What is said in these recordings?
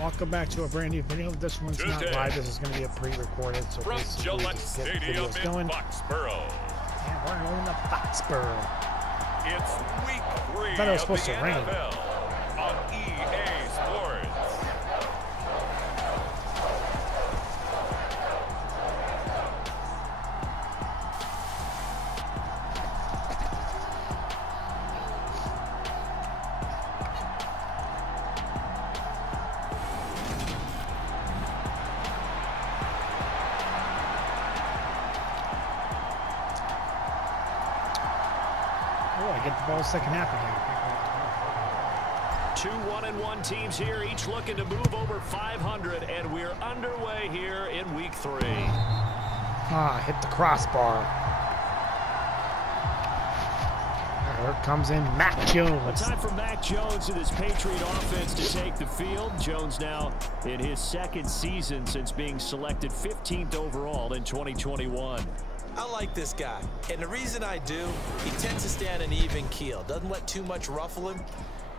Welcome back to a brand new video. This one's not live. This is going to be a pre-recorded. So from Gillette Stadium in Foxbough. And we're on the Foxbough. It's week 3 I thought it was supposed to rain. NFL on EA Sports. Get the ball second half again. 2 1-1 teams here, each looking to move over 500, and we're underway here in week 3. Hit the crossbar. Here comes in Mac Jones. Time for Mac Jones and his Patriot offense to take the field. Jones now in his second season since being selected 15th overall in 2021. I like this guy, and the reason I do, he tends to stay on an even keel, doesn't let too much ruffle him.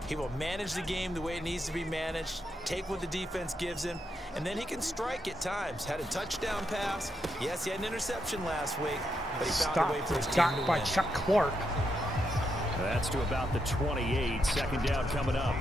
He will manage the game the way it needs to be managed, take what the defense gives him, and then he can strike at times. Had a touchdown pass. Yes, he had an interception last week, but he found a way for his team to win. By Chuck Clark. That's to about the 28. Second down coming up.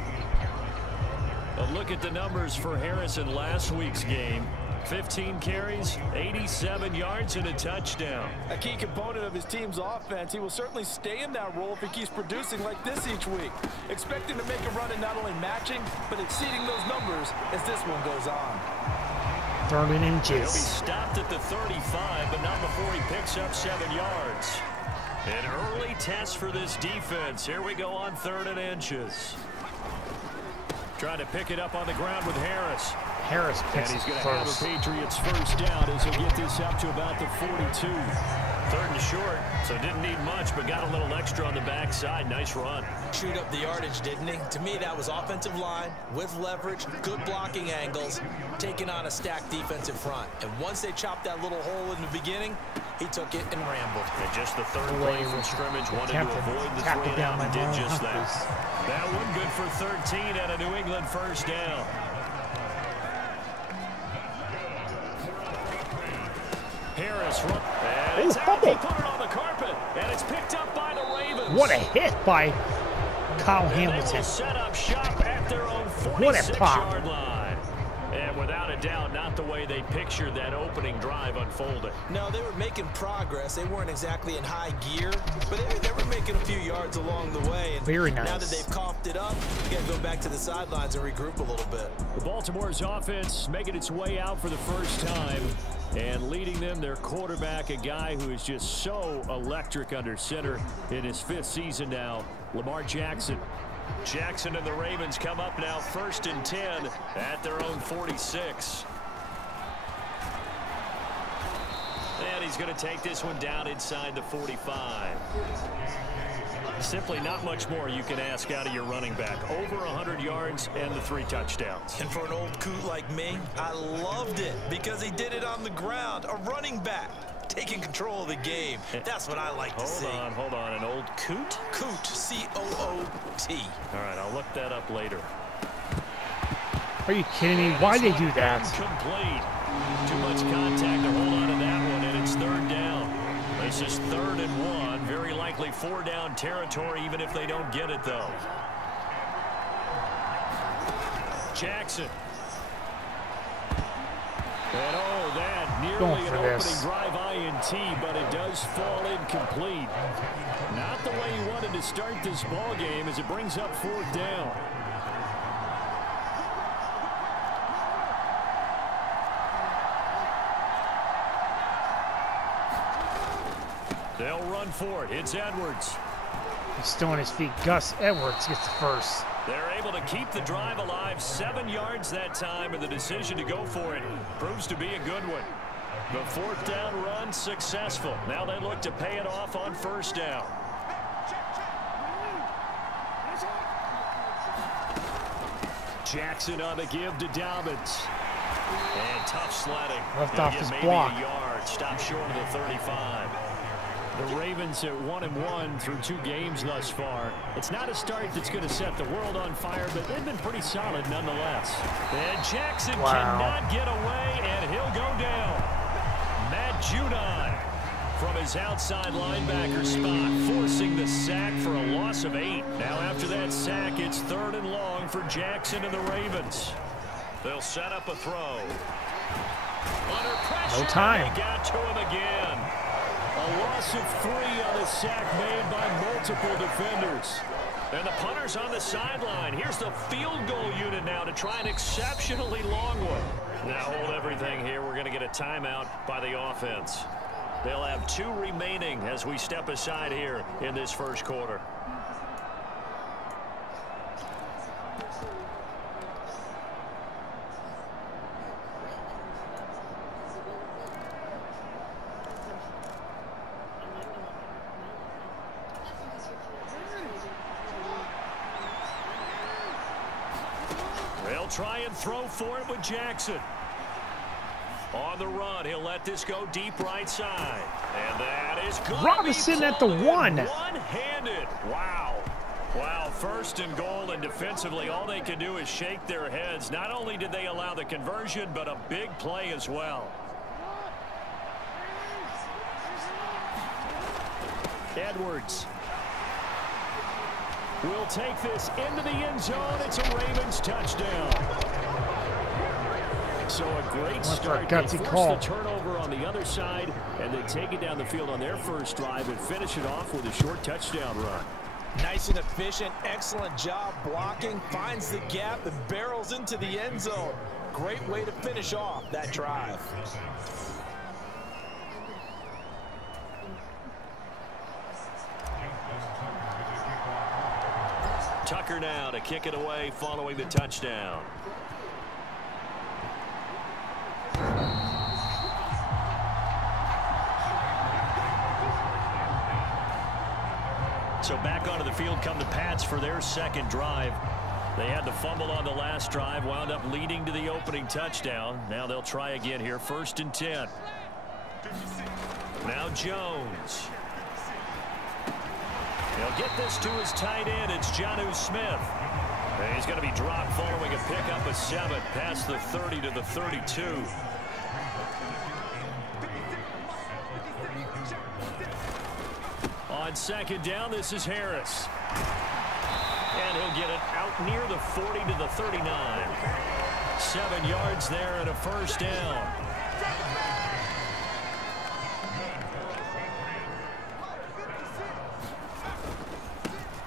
A look at the numbers for Harris in last week's game. 15 carries, 87 yards, and a touchdown. A key component of his team's offense. He will certainly stay in that role if he keeps producing like this each week. Expect him to make a run at not only matching, but exceeding those numbers as this one goes on. 30 inches. He'll be stopped at the 35, but not before he picks up 7 yards. An early test for this defense. Here we go on 3rd and inches. Trying to pick it up on the ground with Harris. Harris picks and he's going to first. have a Patriots first down as he'll get this up to about the 42. 3rd and short, so didn't need much, but got a little extra on the backside. Nice run. Chewed up the yardage, didn't he? To me, that was offensive line with leverage, good blocking angles, taking on a stacked defensive front. And once they chopped that little hole in the beginning, he took it and rambled. And just the 3rd play from scrimmage, wanted to avoid the 3-and-out and did just that. That one good for 13 at a New England first down. Harris run. And it's out. He put it on the carpet, and it's picked up by the Ravens. What a hit by Kyle Hamilton. They will set up shop at their own 46-yard line. And without a doubt, not the way they pictured that opening drive unfolded. No, they were making progress. They weren't exactly in high gear, but they were making a few yards along the way. And very nice. Now that they've coughed it up, you got to go back to the sidelines and regroup a little bit. The Baltimore's offense making its way out for the first time. And leading them, their quarterback, a guy who is just so electric under center in his 5th season now, Lamar Jackson. Jackson and the Ravens come up now 1st and 10 at their own 46. And he's going to take this one down inside the 45. Simply not much more you can ask out of your running back. Over 100 yards and the 3 touchdowns. And for an old coot like me, I loved it because he did it on the ground. A running back taking control of the game. That's what I like to see. Hold on. An old coot? Coot, C-O-O-T. All right, I'll look that up later. Are you kidding me? Why'd they do that? Incomplete. Too much contact to hold on to that one, and it's 3rd down. This is 3rd and 1. Very likely 4-down territory, even if they don't get it, though. Jackson. And that nearly an opening drive INT, but it does fall incomplete. Not the way he wanted to start this ball game as it brings up 4th down. They'll run for it. It's Edwards. He's still on his feet. Gus Edwards gets the first. They're able to keep the drive alive. 7 yards that time, and the decision to go for it proves to be a good one. The 4th down run successful. Now they look to pay it off on 1st down. Jackson on the give to Dobbins. And tough sledding. Left off his block. A yard. Stop short of the 35. The Ravens at 1-1 through 2 games thus far. It's not a start that's going to set the world on fire, but they've been pretty solid nonetheless. And Jackson cannot get away, and he'll go down. Matt Judon from his outside linebacker spot, forcing the sack for a loss of 8. Now after that sack, it's 3rd and long for Jackson and the Ravens. They'll set up a throw. Under pressure, no time. They got to him again. A loss of 3 on the sack made by multiple defenders. And the punter's on the sideline. Here's the field goal unit now to try an exceptionally long one. Now hold everything here. We're going to get a timeout by the offense. They'll have 2 remaining as we step aside here in this first quarter. They'll try and throw for it with Jackson. On the run, he'll let this go deep right side. And that is good. Robinson at the 1. One-handed. Wow. Wow, 1st and goal, and defensively, all they can do is shake their heads. Not only did they allow the conversion, but a big play as well. Edwards will take this into the end zone. It's a Ravens touchdown. So a great start. They force the turnover on the other side, and they take it down the field on their first drive and finish it off with a short touchdown run. Nice and efficient. Excellent job blocking. Finds the gap and barrels into the end zone. Great way to finish off that drive. Tucker now to kick it away following the touchdown. So back onto the field come the Pats for their second drive. They had the fumble on the last drive, wound up leading to the opening touchdown. Now they'll try again here, 1st and 10. Now Jones. He'll get this to his tight end. It's Jonnu Smith. And he's going to be dropped following a pickup of 7 past the 30 to the 32. On 2nd down, this is Harris. And he'll get it out near the 40 to the 39. 7 yards there and a 1st down.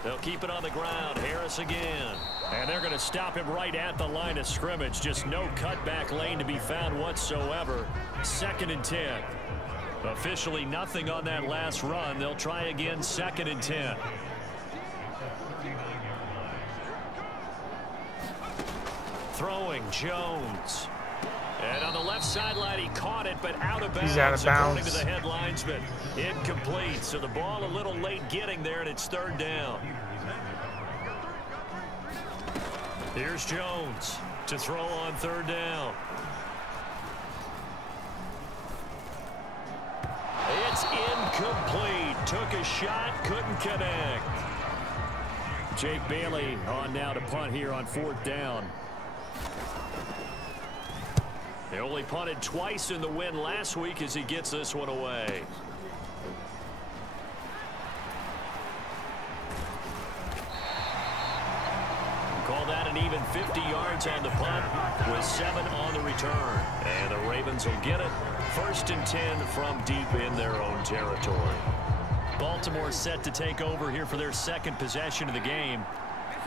They'll keep it on the ground. Harris again. And they're going to stop him right at the line of scrimmage. Just no cutback lane to be found whatsoever. 2nd and 10. Officially nothing on that last run. They'll try again, 2nd and 10. Throwing Jones. And on the left sideline, he caught it, but out of bounds. He's out of bounds. According to the head linesman. Incomplete. So the ball a little late getting there, and it's 3rd down. Here's Jones to throw on 3rd down. It's incomplete. Took a shot, couldn't connect. Jake Bailey on now to punt here on 4th down. They only punted twice in the win last week as he gets this one away. Call that an even 50 yards on the punt with 7 on the return. And the Ravens will get it. 1st and 10 from deep in their own territory. Baltimore set to take over here for their 2nd possession of the game.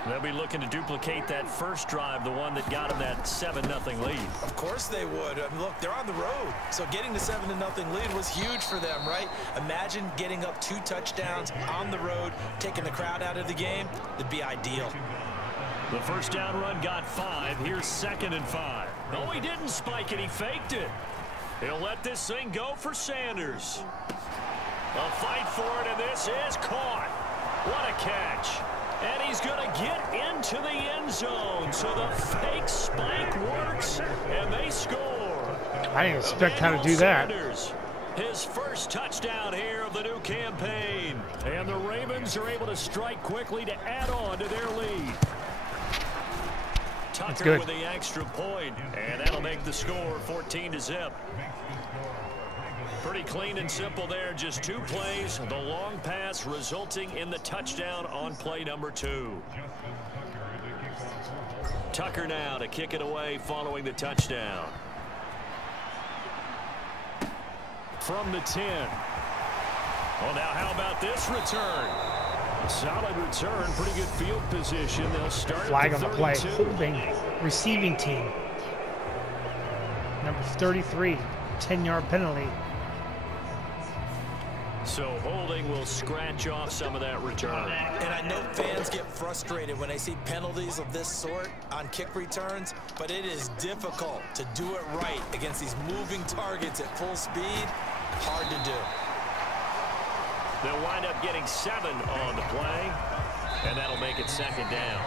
They'll be looking to duplicate that first drive, the one that got them that 7-0 lead. Of course they would. I mean, look, they're on the road. So getting the 7-0 lead was huge for them, right? Imagine getting up 2 touchdowns on the road, taking the crowd out of the game. It'd be ideal. The 1st down run got 5. Here's 2nd and 5. No, he didn't spike it. He faked it. He'll let this thing go for Sanders. A fight for it, and this is caught. What a catch. And he's going to get into the end zone. So the fake spike works, and they score. I didn't expect how to do that. His first touchdown here of the new campaign. And the Ravens are able to strike quickly to add on to their lead. Tucker with the extra point, and that'll make the score 14-0. Pretty clean and simple there. Just 2 plays. The long pass resulting in the touchdown on play number 2. Tucker now to kick it away following the touchdown. From the 10. Well, now how about this return? A solid return, pretty good field position. They'll start flag at on the play. 32. Holding receiving team. Number 33, 10-yard penalty. So holding will scratch off some of that return. And I know fans get frustrated when they see penalties of this sort on kick returns, but it is difficult to do it right against these moving targets at full speed. Hard to do. They'll wind up getting 7 on the play, and that'll make it second down.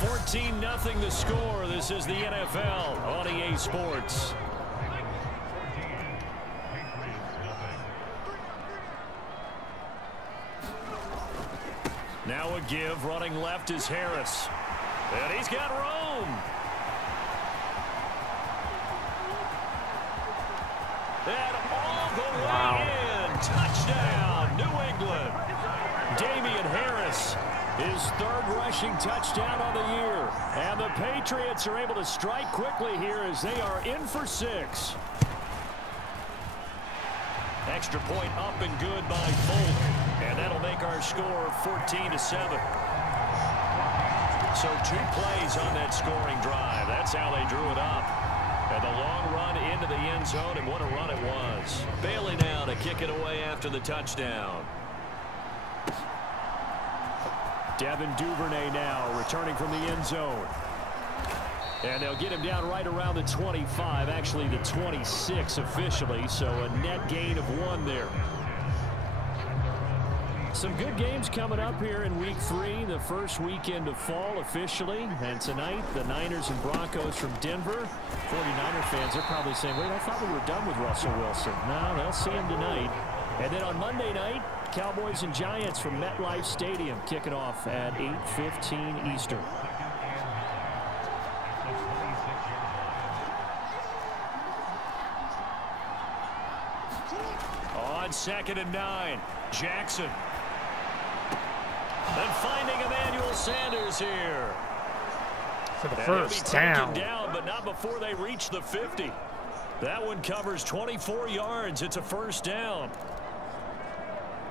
14-0 the score. This is the NFL on EA Sports. Now a give. Running left is Harris. And he's got room. And all the way in. Touchdown, New England. Damian Harris, his 3rd rushing touchdown on the year. And the Patriots are able to strike quickly here as they are in for 6. Extra point up and good by Folk. And that'll make our score 14-7. So 2 plays on that scoring drive. That's how they drew it up. And the long run into the end zone, and what a run it was. Bailey now to kick it away after the touchdown. Devin Duvernay now returning from the end zone. And they'll get him down right around the 25, actually the 26 officially, so a net gain of 1 there. Some good games coming up here in Week 3, the first weekend of fall officially. And tonight, the Niners and Broncos from Denver. 49er fans are probably saying, wait, I thought we were done with Russell Wilson. No, they'll see him tonight. And then on Monday night, Cowboys and Giants from MetLife Stadium kicking off at 8:15 Eastern. On 2nd and 9, Jackson. And finding Emmanuel Sanders here. For the first down. But not before they reach the 50. That one covers 24 yards. It's a first down.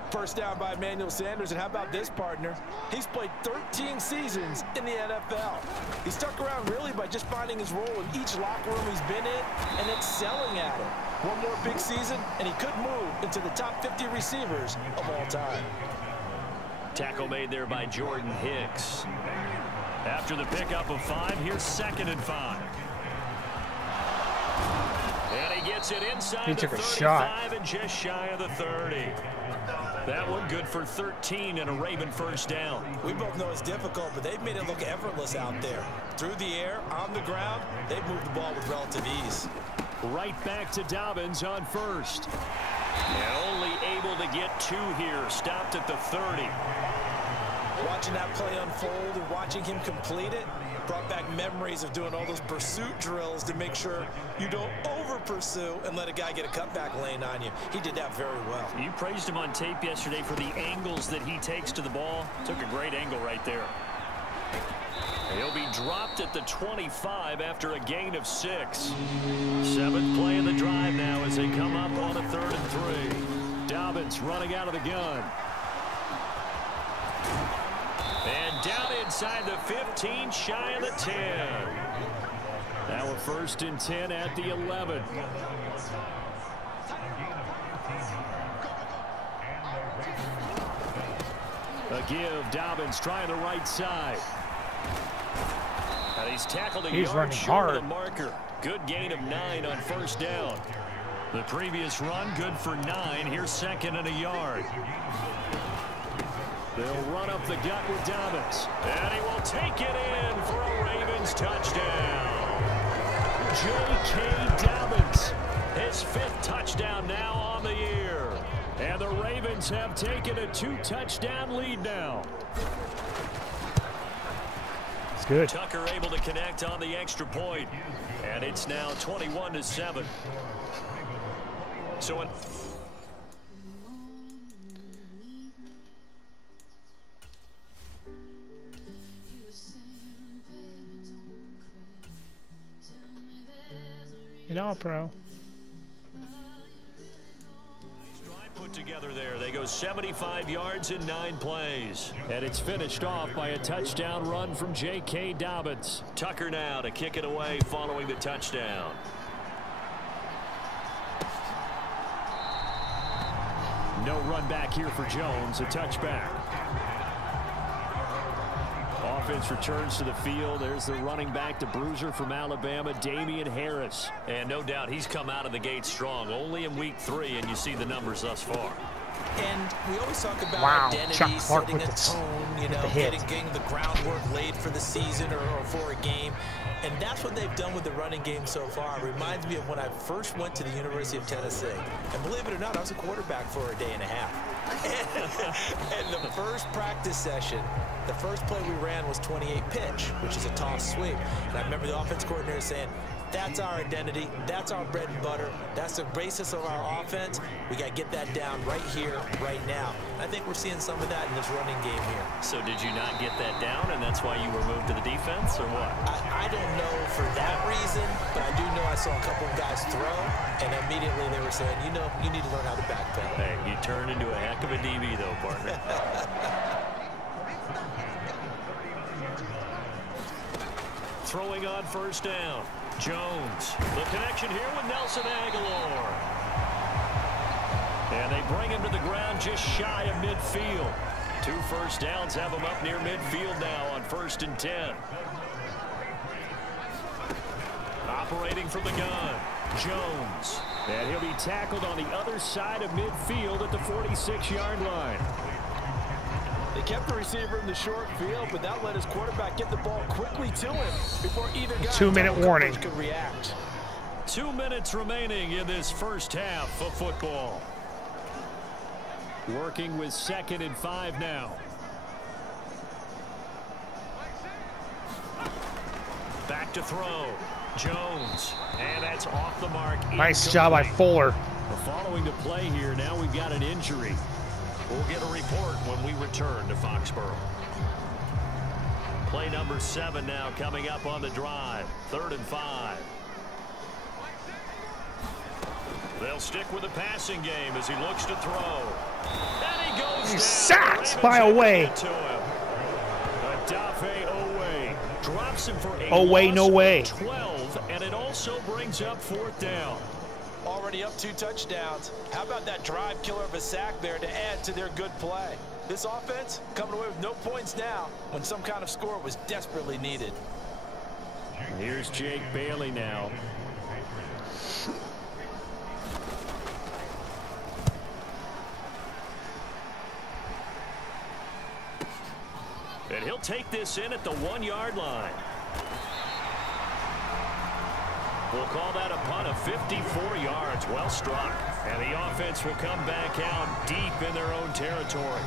First down by Emmanuel Sanders, and how about this, partner? He's played 13 seasons in the NFL. He stuck around really by just finding his role in each locker room he's been in and excelling at it. One more big season, and he could move into the top 50 receivers of all time. Tackle made there by Jordan Hicks. After the pickup of 5, here's 2nd and 5. And he gets it inside the 35 and just shy of the 30. That one good for 13 and a Raven first down. We both know it's difficult, but they've made it look effortless out there. Through the air, on the ground, they've moved the ball with relative ease. Right back to Dobbins on first. And only able to get 2 here. Stopped at the 30. Watching that play unfold and watching him complete it brought back memories of doing all those pursuit drills to make sure you don't over-pursue and let a guy get a cutback lane on you. He did that very well. You praised him on tape yesterday for the angles that he takes to the ball. Took a great angle right there. He'll be dropped at the 25 after a gain of 6. 7th play of the drive now as they come up on a 3rd and 3. Dobbins running out of the gun. And down inside the 15, shy of the 10. Now a 1st and 10 at the 11. A give. Dobbins trying the right side. And he's tackled a yard short of the marker. Good gain of 9 on first down. The previous run good for 9. Here's 2nd and a yard. They'll run up the gut with Dobbins. And he will take it in for a Ravens touchdown. J.K. Dobbins, his 5th touchdown now on Ravens have taken a 2-touchdown lead now. It's good. Tucker able to connect on the extra point, and it's now 21-7. So It all pro. put together there. They go 75 yards in 9 plays. And it's finished off by a touchdown run from J.K. Dobbins. Tucker now to kick it away following the touchdown. No run back here for Jones. A touchback. Offense returns to the field. There's the running back, the bruiser from Alabama, Damian Harris. And no doubt he's come out of the gate strong. Only in week 3, and you see the numbers thus far. And we always talk about identity, setting a tone, you know, getting the groundwork laid for the season or for a game. And that's what they've done with the running game so far. It reminds me of when I first went to the University of Tennessee. And believe it or not, I was a quarterback for a day and a half. And the first practice session, the first play we ran was 28 pitch, which is a toss sweep. And I remember the offense coordinator saying, that's our identity. That's our bread and butter. That's the basis of our offense. We got to get that down right here, right now. And I think we're seeing some of that in this running game here. So did you not get that down, and that's why you were moved to the defense, or what? I don't know for that reason, but I do know I saw a couple of guys throw, and immediately they were saying, you know, you need to learn how to backpedal. Hey, you turned into a heck of a DB, though, partner. Throwing on first down. Jones. The connection here with Nelson Aguilar. And they bring him to the ground just shy of midfield. 2 first downs have him up near midfield now on 1st and 10. Operating from the gun. Jones. And he'll be tackled on the other side of midfield at the 46-yard line. They kept the receiver in the short field, but that let his quarterback get the ball quickly to him before either guy 2-minute warning could react. 2 minutes remaining in this first half of football. Working with 2nd and 5 now. Back to throw. Jones. And that's off the mark. Nice job by Fuller. Following the play here, now we've got an injury. We'll get a report when we return to Foxborough. Play number 7 now coming up on the drive. 3rd and 5. They'll stick with the passing game as he looks to throw. And he goes down. Sacked by Oweh. Adafe Oweh drops him for a Oweh, no way. 12, and it also brings up 4th down. Already up 2 touchdowns. How about that drive killer of a sack there to add to their good play? This offense coming away with no points now when some kind of score was desperately needed. Here's Jake Bailey now. And he'll take this in at the 1-yard line. We'll call that a punt of 54 yards. Well struck. And the offense will come back out deep in their own territory.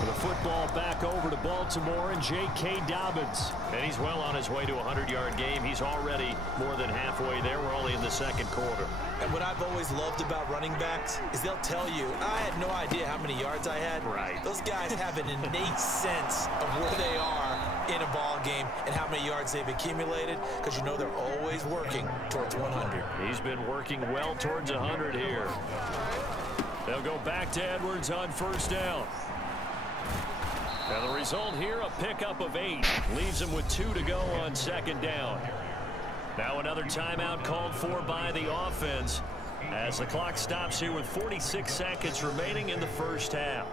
With the football back over to Baltimore and J.K. Dobbins. And he's well on his way to a 100-yard game. He's already more than halfway there. We're only in the 2nd quarter. And what I've always loved about running backs is they'll tell you, I had no idea how many yards I had. Right. Those guys have an innate sense of where they are in a ball game and how many yards they've accumulated, because you know they're always working towards 100. He's been working well towards 100 here. They'll go back to Edwards on 1st down. And the result here, a pickup of 8. Leaves him with 2 to go on 2nd down. Now another timeout called for by the offense as the clock stops here with 46 seconds remaining in the first half.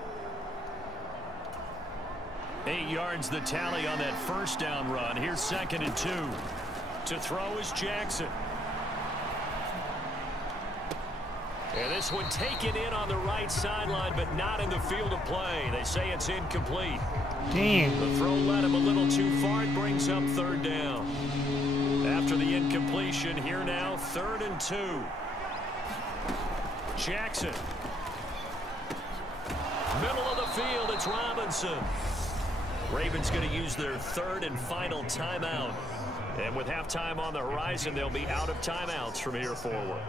8 yards the tally on that 1st down run. Here's 2nd and 2. To throw is Jackson. And this one taken in on the right sideline, but not in the field of play. They say it's incomplete. Damn. The throw led him a little too far. It brings up 3rd down. After the incompletion, here now, 3rd and 2. Jackson. Middle of the field, it's Robinson. Ravens going to use their third and final timeout. And with halftime on the horizon, they'll be out of timeouts from here forward.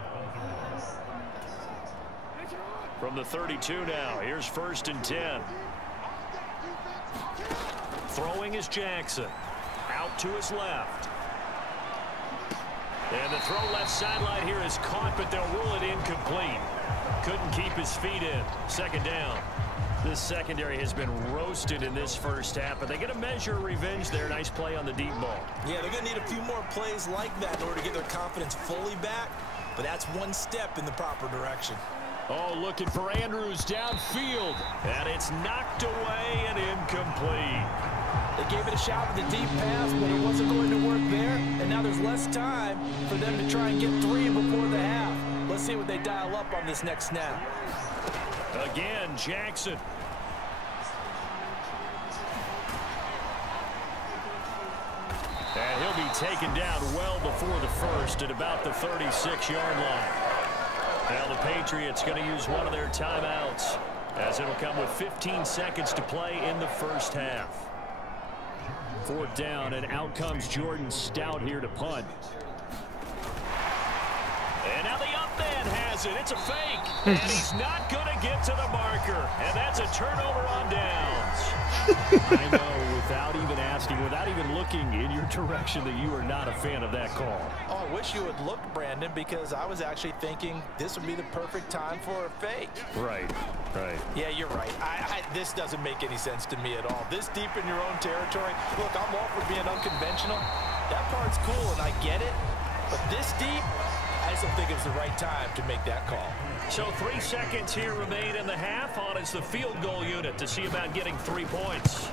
From the 32 now, here's 1st and 10. Throwing is Jackson. Out to his left. And the throw left sideline here is caught, but they'll rule it incomplete. Couldn't keep his feet in. 2nd down. This secondary has been roasted in this first half, but they get a measure of revenge there. Nice play on the deep ball. Yeah, they're going to need a few more plays like that in order to get their confidence fully back, but that's one step in the proper direction. Oh, looking for Andrews downfield, and it's knocked away and incomplete. They gave it a shot with the deep pass, but it wasn't going to work there, and now there's less time for them to try and get 3 before the half. Let's see what they dial up on this next snap. Again, Jackson. And he'll be taken down well before the first at about the 36-yard line. Now the Patriots going to use one of their timeouts, as it'll come with 15 seconds to play in the first half. 4th down, and out comes Jordan Stout here to punt. And now the up man has it. It's a fake. And he's not going to get to the marker. And that's a turnover on downs. I know, without even asking, without even looking in your direction, that you are not a fan of that call. Oh, I wish you had looked, Brandon, because I was actually thinking this would be the perfect time for a fake. Right. Yeah, you're right. This doesn't make any sense to me at all. This deep in your own territory. Look, I'm all for being unconventional. That part's cool, and I get it. But this deep, I just don't think it's the right time to make that call. So 3 seconds here remain in the half. On is the field goal unit to see about getting 3 points.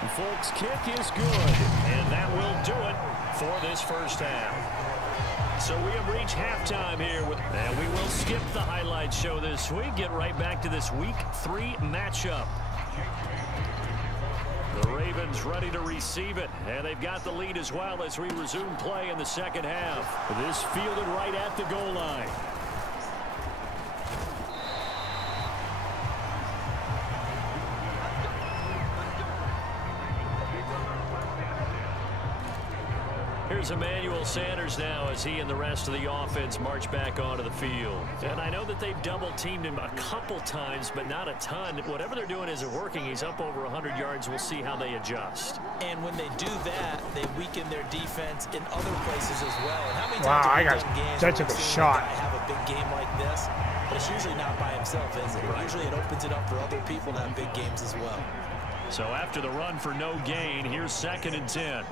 And folks, kick is good, and that will do it for this first half. So we have reached halftime here, and we will skip the highlight show this week. Get right back to this Week 3 matchup. The Ravens ready to receive it, and they've got the lead as well as we resume play in the second half. This fielded right at the goal line. Here's Emmanuel Sanders now as he and the rest of the offense march back onto the field. And I know that they've double-teamed him a couple times, but not a ton. Whatever they're doing isn't working. He's up over 100 yards. We'll see how they adjust. And when they do that, they weaken their defense in other places as well. And how many Wow, times I have got we done games such where a we've seen shot. a guy have a big game like this? But it's usually not by himself, is it? Right. Usually it opens it up for other people to have big games as well. So after the run for no gain, here's 2nd and 10.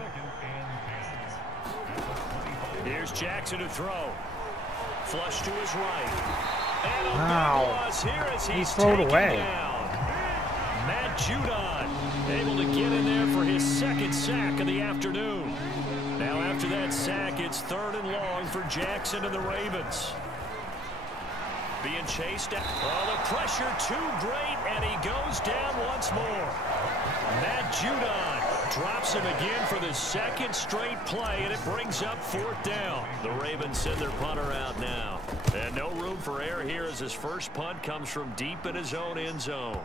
Here's Jackson to throw. Flush to his right. And a big loss here as he's taken down. Matt Judon able to get in there for his 2nd sack of the afternoon. Now after that sack, it's 3rd and long for Jackson and the Ravens. Being chased out. Oh, the pressure too great, and he goes down once more. Matt Judon drops him again for the 2nd straight play, and it brings up 4th down. The Ravens send their punter out now. And no room for error here as his first punt comes from deep in his own end zone.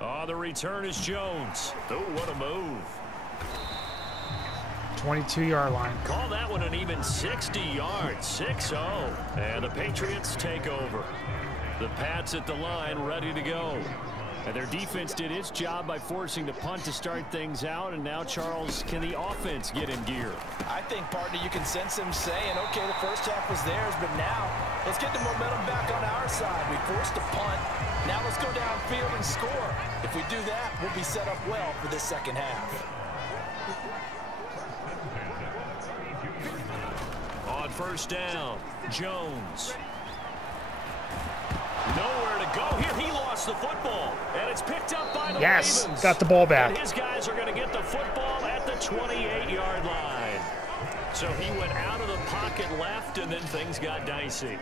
Oh, the return is Jones. Oh, what a move. 22-yard line. Call that one an even 60 yards. 6-0. And the Patriots take over. The Pats at the line ready to go. And their defense did its job by forcing the punt to start things out. And now, Charles, can the offense get in gear? I think, partner, you can sense them saying, okay, the first half was theirs, but now let's get the momentum back on our side. We forced a punt. Now let's go downfield and score. If we do that, we'll be set up well for this second half. On 1st down, Jones. Nowhere to go here. He lost the football, and it's picked up by the Ravens. Got the ball back. And his guys are going to get the football at the 28-yard line. So he went out of the pocket left, and then things got dicey.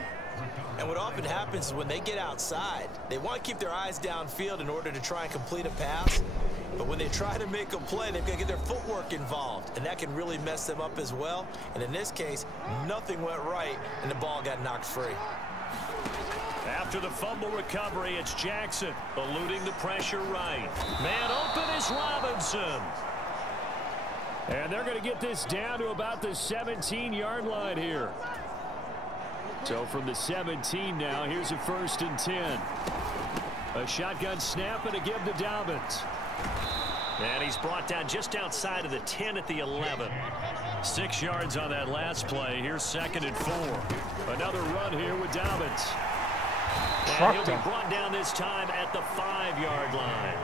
And what often happens is when they get outside, they want to keep their eyes downfield in order to try and complete a pass. But when they try to make a play, they've got to get their footwork involved, and that can really mess them up as well. And in this case, nothing went right, and the ball got knocked free. After the fumble recovery, it's Jackson eluding the pressure right. Man open is Robinson. And they're going to get this down to about the 17-yard line here. So from the 17 now, here's a 1st and 10. A shotgun snap and a give to Dobbins. And he's brought down just outside of the 10 at the 11. 6 yards on that last play. Here's 2nd and 4. Another run here with Dobbins. And he'll be brought down this time at the 5-yard line.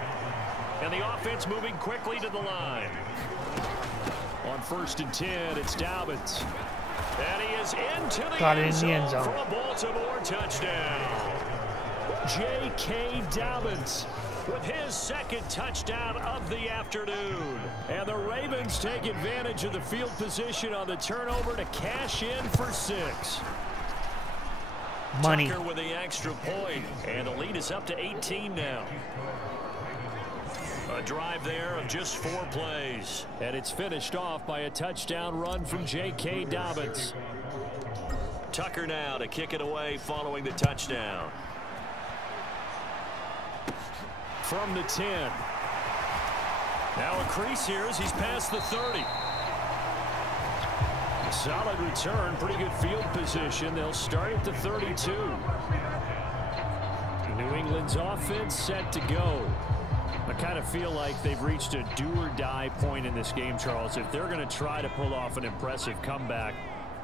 And the offense moving quickly to the line. On 1st and 10, it's Dobbins. And he is into the end zone for a Baltimore touchdown. J.K. Dobbins with his 2nd touchdown of the afternoon. And the Ravens take advantage of the field position on the turnover to cash in for 6. Money. Tucker with the extra point, and the lead is up to 18 now. A drive there of just 4 plays. And it's finished off by a touchdown run from J.K. Dobbins. Tucker now to kick it away following the touchdown. From the 10. Now a crease here as he's past the 30. Solid return, pretty good field position. They'll start at the 32. New England's offense set to go. I kind of feel like they've reached a do-or-die point in this game, Charles. If they're going to try to pull off an impressive comeback,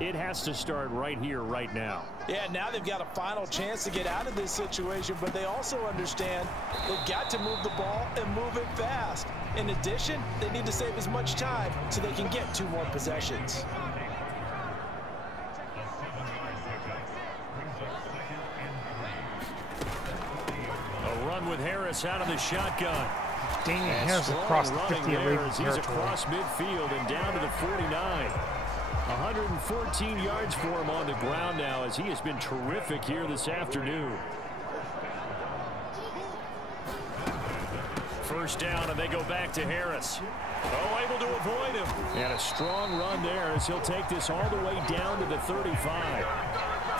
it has to start right here, right now. Yeah, now they've got a final chance to get out of this situation, but they also understand they've got to move the ball and move it fast. In addition, they need to save as much time so they can get 2 more possessions. With Harris out of the shotgun. Daniel Harris across the 50 as he's across midfield and down to the 49. 114 yards for him on the ground now as he has been terrific here this afternoon. 1st down, and they go back to Harris. Oh, able to avoid him. And a strong run there as he'll take this all the way down to the 35.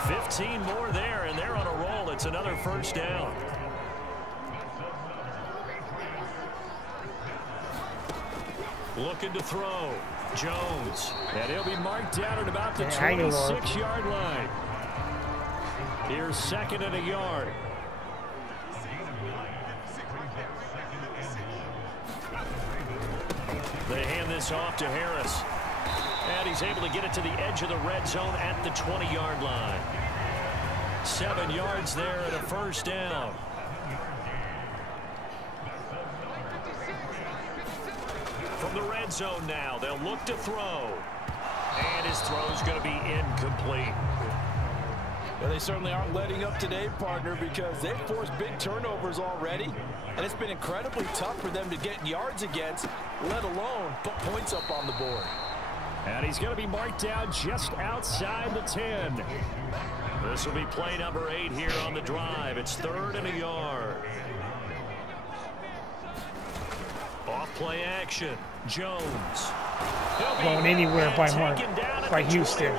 15 more there, and they're on a roll. It's another 1st down. Looking to throw. Jones. And he'll be marked down at about the 26-yard line. Here's 2nd and a yard. They hand this off to Harris. And he's able to get it to the edge of the red zone at the 20-yard line. 7 yards there and a 1st down. From the red zone now, they'll look to throw. And his throw's going to be incomplete. Well, they certainly aren't letting up today, partner, because they've forced big turnovers already. And it's been incredibly tough for them to get yards against, let alone put points up on the board. And he's going to be marked down just outside the 10. This will be play number 8 here on the drive. It's 3rd and a yard. Off play action. Jones. Going anywhere by Houston.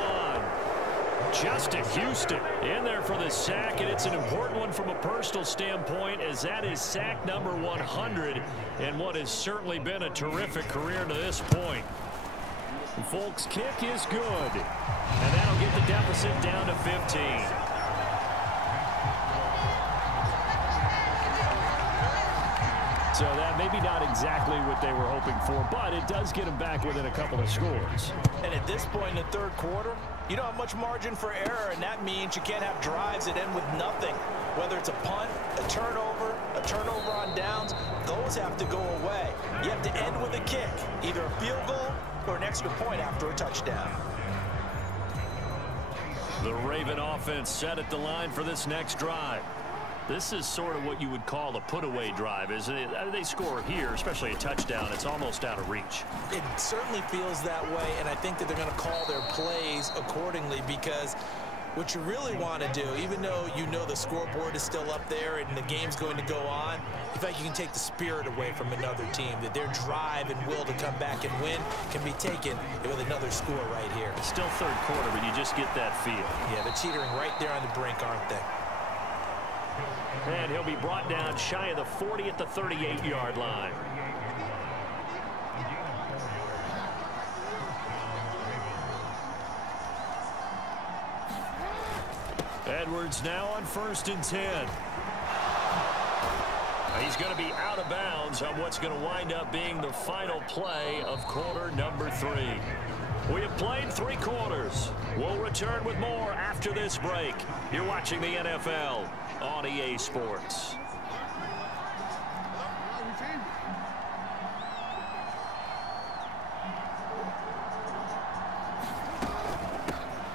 Just to Houston in there for the sack, and it's an important one from a personal standpoint as that is sack number 100 and what has certainly been a terrific career to this point. And folks, kick is good, and that'll get the deficit down to 15. So that maybe not exactly what they were hoping for, but it does get them back within a couple of scores. And at this point in the 3rd quarter, you don't have much margin for error, and that means you can't have drives that end with nothing. Whether it's a punt, a turnover on downs, those have to go away. You have to end with a kick, either a field goal or an extra point after a touchdown. The Raven offense set at the line for this next drive. This is sort of what you would call a put-away drive, isn't it? They score here, especially a touchdown. It's almost out of reach. It certainly feels that way, and I think that they're going to call their plays accordingly because what you really want to do, even though you know the scoreboard is still up there and the game's going to go on, in fact, you can take the spirit away from another team, that their drive and will to come back and win can be taken with another score right here. It's still 3rd quarter, but you just get that feel. Yeah, they're teetering right there on the brink, aren't they? And he'll be brought down shy of the 40 at the 38-yard line. Edwards now on 1st and 10. He's going to be out of bounds on what's going to wind up being the final play of quarter number 3. We have played 3 quarters. We'll return with more after this break. You're watching the NFL on EA Sports.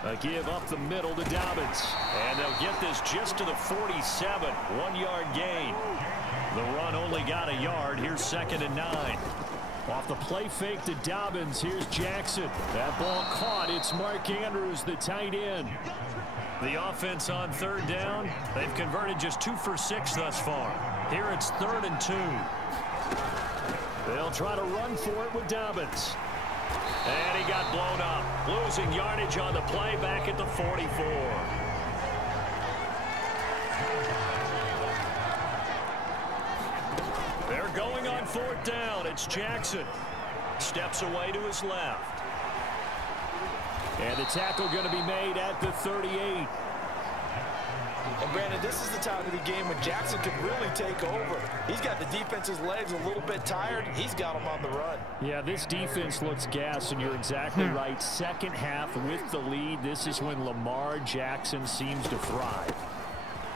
A give up the middle to Dobbins. And they'll get this just to the 47. 1-yard gain. The run only got a yard. Here's 2nd and 9. Off the play fake to Dobbins, here's Jackson. That ball caught. It's Mark Andrews, the tight end. The offense on 3rd down. They've converted just 2 for 6 thus far. Here it's 3rd and 2. They'll try to run for it with Dobbins. And he got blown up. Losing yardage on the play back at the 44. They're going on 4th down. It's Jackson. Steps away to his left. And the tackle going to be made at the 38. And Brandon, this is the time of the game when Jackson could really take over. He's got the defense's legs a little bit tired. He's got them on the run. Yeah, this defense looks gassed, and you're exactly right. Second half with the lead. This is when Lamar Jackson seems to thrive.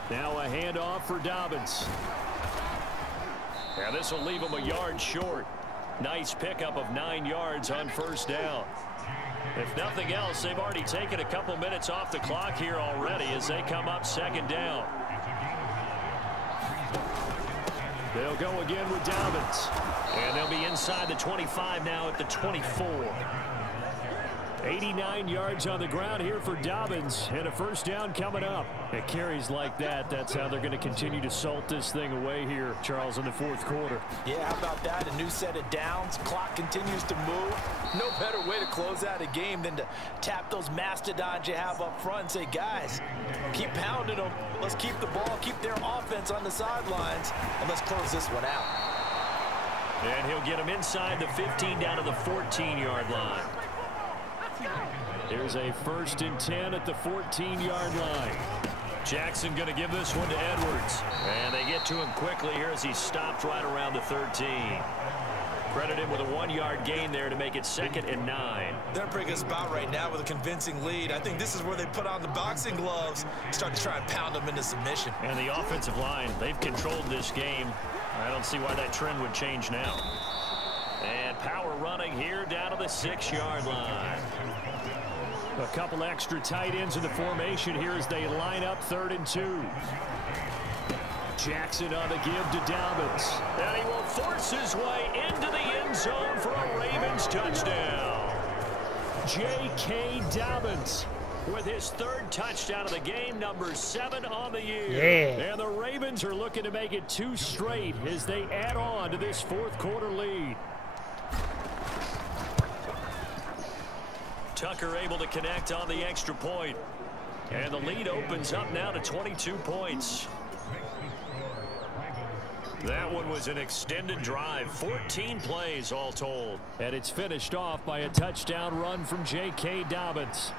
Now a handoff for Dobbins. And this will leave him a yard short. Nice pickup of 9 yards on 1st down. If nothing else, they've already taken a couple minutes off the clock here already as they come up 2nd down. They'll go again with Dobbins. And they'll be inside the 25 now at the 24. 89 yards on the ground here for Dobbins, and a 1st down coming up. At carries like that, that's how they're going to continue to salt this thing away here, Charles, in the 4th quarter. Yeah, how about that? A new set of downs. Clock continues to move. No better way to close out a game than to tap those mastodons you have up front and say, guys, keep pounding them. Let's keep the ball, keep their offense on the sidelines, and let's close this one out. And he'll get him inside the 15 down to the 14-yard line. Here's a 1st and 10 at the 14-yard line. Jackson going to give this one to Edwards. And they get to him quickly here as he stopped right around the 13. Credit him with a 1-yard gain there to make it 2nd and 9. They're in a pretty good spot right now with a convincing lead. I think this is where they put on the boxing gloves, start to try and pound them into submission. And the offensive line, they've controlled this game. I don't see why that trend would change now. And power running here down to the 6-yard line. A couple extra tight ends in the formation here as they line up 3rd and 2. Jackson on the give to Dobbins. And he will force his way into the end zone for a Ravens touchdown. J.K. Dobbins with his 3rd touchdown of the game, number 7 on the year. Yeah. And the Ravens are looking to make it 2 straight as they add on to this 4th quarter lead. Tucker able to connect on the extra point. And the lead opens up now to 22 points. That one was an extended drive. 14 plays all told. And it's finished off by a touchdown run from J.K. Dobbins.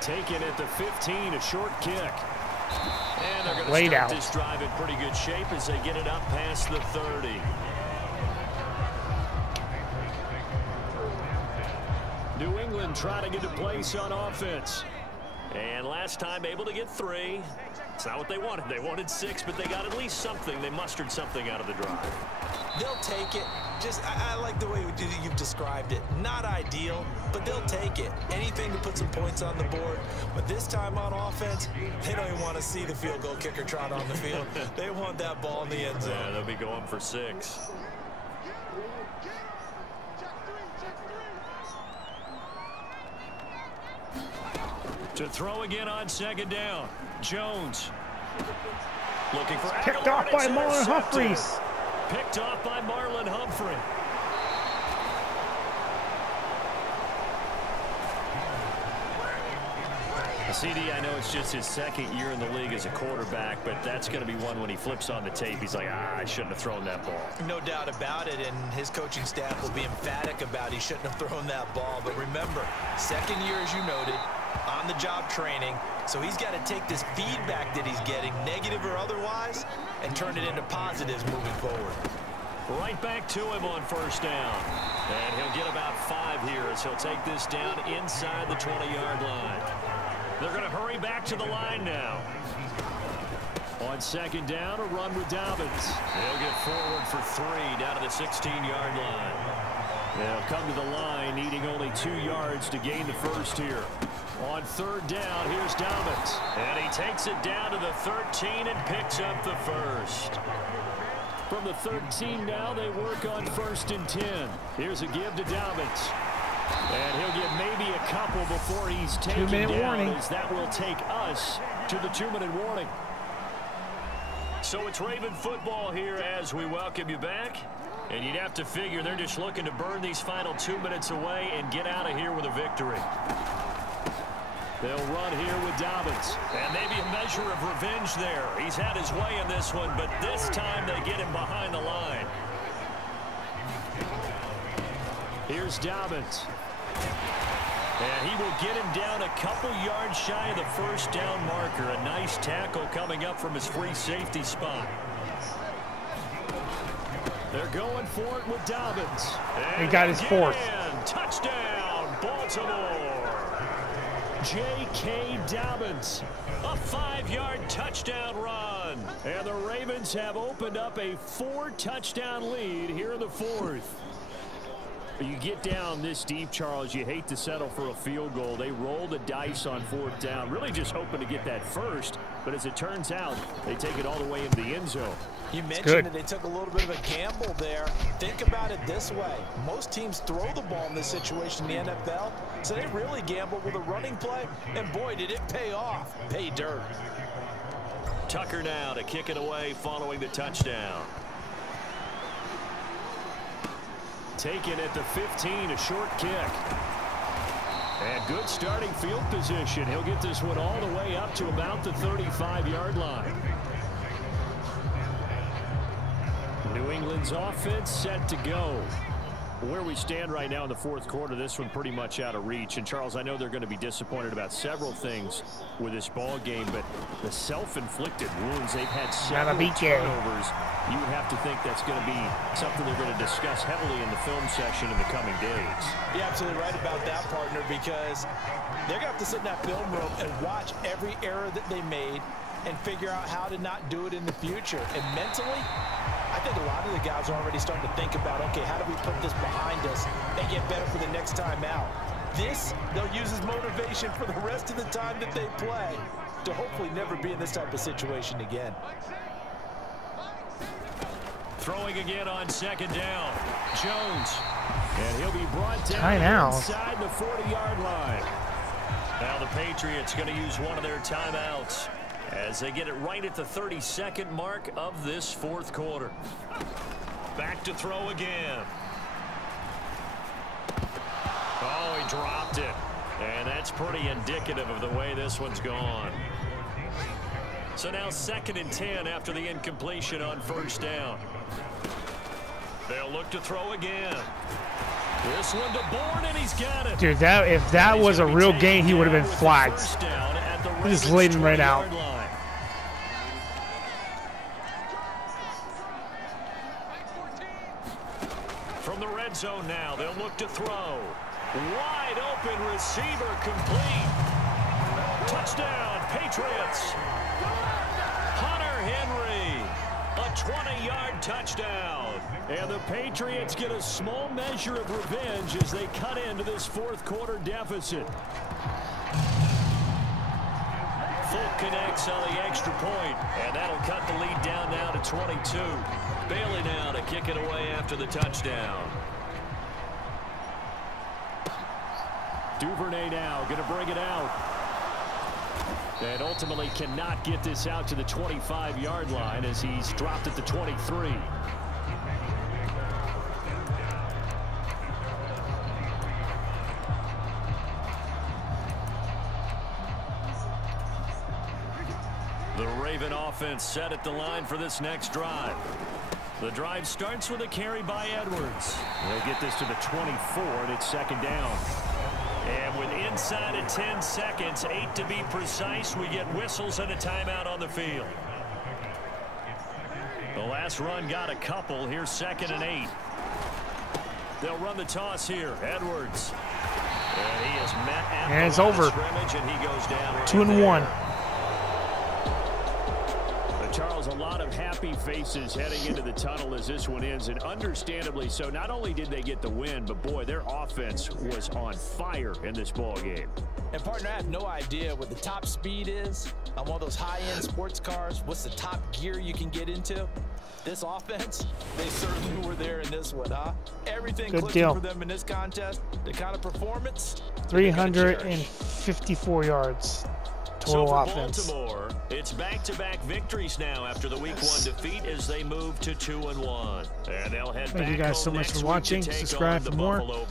Taken at the 15, a short kick. And they're going to start this drive in pretty good shape as they get it up past the 30. New England trying to get a place on offense. And last time able to get 3. It's not what they wanted. They wanted 6, but they got at least something. They mustered something out of the drive. They'll take it. I like the way you've described it. Not ideal, but they'll take it. Anything to put some points on the board. But this time on offense, they don't even want to see the field goal kicker trot on the field. They want that ball in the end zone. Yeah, they'll be going for 6. To throw again on 2nd down. Jones looking for picked off by Marlon Humphreys. Picked off by Marlon Humphrey. CD, I know it's just his second year in the league as a quarterback, but that's going to be one when he flips on the tape. He's like, I shouldn't have thrown that ball. No doubt about it, and his coaching staff will be emphatic about he shouldn't have thrown that ball. But remember, second year, as you noted, on-the-job training, so he's got to take this feedback that he's getting, negative or otherwise, and turn it into positives moving forward. Right back to him on first down. And he'll get about 5 here as he'll take this down inside the 20-yard line. They're going to hurry back to the line now. On second down, a run with Dobbins. They'll get forward for 3 down to the 16-yard line. They'll come to the line needing only 2 yards to gain the first here. On third down, here's Dobbins. And he takes it down to the 13 and picks up the first. From the 13 now, they work on 1st and 10. Here's a give to Dobbins. And he'll get maybe a couple before he's taken down, warning. as that will take us to the 2-minute warning. So it's Raven football here as we welcome you back. And you'd have to figure they're just looking to burn these final 2 minutes away and get out of here with a victory. They'll run here with Dobbins. And maybe a measure of revenge there. He's had his way in this one, but this time they get him behind the line. Here's Dobbins. And he will get him down a couple yards shy of the first down marker. A nice tackle coming up from his free safety spot. They're going for it with Dobbins. He got his 4th. Touchdown, Baltimore. J.K. Dobbins, a 5-yard touchdown run. And the Ravens have opened up a 4-touchdown lead here in the 4th. You get down this deep, Charles, you hate to settle for a field goal. They roll the dice on 4th down, really just hoping to get that first. But as it turns out, they take it all the way into the end zone. You mentioned that they took a little bit of a gamble there. Think about it this way. Most teams throw the ball in this situation in the NFL, so they really gamble with a running play, and boy, did it pay off. Pay dirt. Tucker now to kick it away following the touchdown. Taken at the 15, a short kick. And good starting field position. He'll get this one all the way up to about the 35-yard line. New England's offense set to go. Where we stand right now in the 4th quarter, this one pretty much out of reach. And, Charles, I know they're going to be disappointed about several things with this ball game, but the self-inflicted wounds, they've had several turnovers. You would have to think that's going to be something they're going to discuss heavily in the film session in the coming days. You're absolutely right about that, partner, because they're going to have to sit in that film room and watch every error that they made and figure out how to not do it in the future. And mentally, I think a lot of the guys are already starting to think about, okay, how do we put this behind us and get better for the next time out? This, they'll use as motivation for the rest of the time that they play to hopefully never be in this type of situation again. Throwing again on second down. Jones. And he'll be brought down inside the 40-yard line. Now the Patriots going to use one of their timeouts as they get it right at the 32nd mark of this 4th quarter. Back to throw again. Oh, he dropped it. And that's pretty indicative of the way this one's gone. So now 2nd and 10 after the incompletion on 1st down. They'll look to throw again. This one to Bourne, and he's got it. Dude, if that was a real game, he would have been flagged. He just laid him right out. From the red zone now, they'll look to throw. Wide open receiver complete. Touchdown, Patriots. Hunter Henry, a 20-yard touchdown. And the Patriots get a small measure of revenge as they cut into this 4th quarter deficit. Folk connects on the extra point, and that'll cut the lead down now to 22. Bailey now to kick it away after the touchdown. Duvernay now going to bring it out. And ultimately cannot get this out to the 25-yard line as he's dropped at the 23. The Raven offense set at the line for this next drive. The drive starts with a carry by Edwards. They'll get this to the 24, and it's second down. And with inside of 10 seconds, 8 to be precise, we get whistles and a timeout on the field. The last run got a couple. Here's 2nd and 8. They'll run the toss here. Edwards. And he is met at and it's over. Scrimmage, and he goes down 2 and 1. Charles, a lot of happy faces heading into the tunnel as this one ends, and understandably so. Not only did they get the win, but boy, their offense was on fire in this ball game. And partner, I have no idea what the top speed is on one of those high-end sports cars. What's the top gear you can get into? This offense, they certainly were there in this one, huh? Everything clicking for them in this contest. The kind of performance. 354 yards. Total so for offense. Baltimore, it's back-to-back victories now after the Week 1 defeat as they move to 2-1. And they'll head Thank you guys so much for watching. Subscribe for more. I'll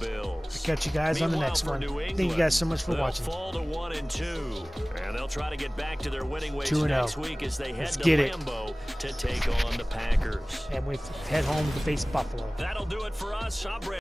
catch you guys on the next one. Thank you guys so much for watching. Fall to 1-2, and they'll try to get back to their winning ways next week as they head to Lambeau to take on the Packers. And we head home to face Buffalo. That'll do it for us. I'm Brad.